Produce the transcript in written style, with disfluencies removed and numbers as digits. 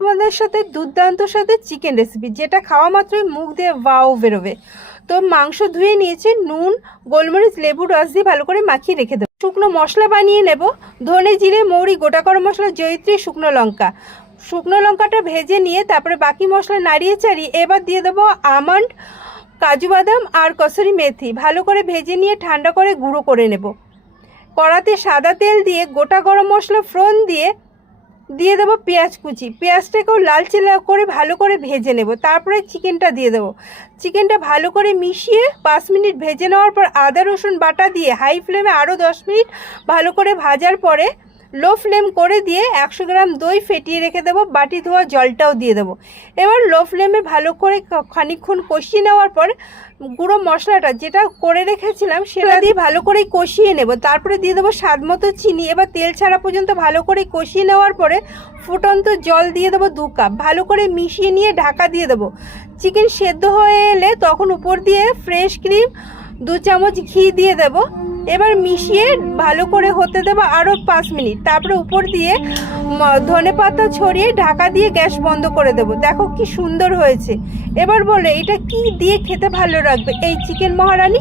তোমাদের সাথে দুর্দান্ত সাথে চিকেন রেসিপি, যেটা খাওয়া মাত্রই মুখ দিয়ে ওয়াও বেরোবে। তো মাংস ধুয়ে নিয়েছি, নুন, গোলমরিচ, লেবু রস দিয়ে ভালো করে মাখিয়ে রেখে দেবো। শুকনো মশলা বানিয়ে নেব। ধনে, জিরে, মৌরি, গোটা গরম মশলা, জয়িত্রী, শুকনো লঙ্কা। শুকনো লঙ্কাটা ভেজে নিয়ে তারপরে বাকি মশলা নাড়িয়ে চাড়িয়ে এবার দিয়ে দেবো আমন্ড, কাজু বাদাম আর কসুরি মেথি। ভালো করে ভেজে নিয়ে ঠান্ডা করে গুঁড়ো করে নেব। কড়াতে সাদা তেল দিয়ে গোটা গরম মশলা ফোড়ন দিয়ে দেবো পেঁয়াজ কুচি। পেঁয়াজটাকেও লালচে করে ভালো করে ভেজে নেব। তারপরে চিকেনটা দিয়ে দেবো। চিকেনটা ভালো করে মিশিয়ে 5 মিনিট ভেজে নেওয়ার পর আদা রসুন বাটা দিয়ে হাই ফ্লেমে আরও 10 মিনিট ভালো করে ভাজার পরে লো ফ্লেম করে দিয়ে 100 গ্রাম দই ফেটিয়ে রেখে দেবো। বাটি ধোয়া জলটাও দিয়ে দেবো। এবার লো ফ্লেমে ভালো করে খানিকক্ষণ কষিয়ে নেওয়ার পর গুঁড়ো মশলাটা যেটা করে রেখেছিলাম সেটা দিয়ে ভালো করে কষিয়ে নেব। তারপরে দিয়ে দেবো স্বাদ মতো চিনি। এবার তেল ছাড়া পর্যন্ত ভালো করে কষিয়ে নেওয়ার পরে ফুটন্ত জল দিয়ে দেবো 2 কাপ। ভালো করে মিশিয়ে নিয়ে ঢাকা দিয়ে দেবো। চিকেন সেদ্ধ হয়ে এলে তখন উপর দিয়ে ফ্রেশ ক্রিম 2 চামচ ঘি দিয়ে দেব। এবার মিশিয়ে ভালো করে হতে দেবো আরও 5 মিনিট। তারপরে উপর দিয়ে ধনেপাতা ছড়িয়ে ঢাকা দিয়ে গ্যাস বন্ধ করে দেবো। দেখো কি সুন্দর হয়েছে। এবার বলে এটা কি দিয়ে খেতে ভালো লাগবে এই চিকেন মহারানী।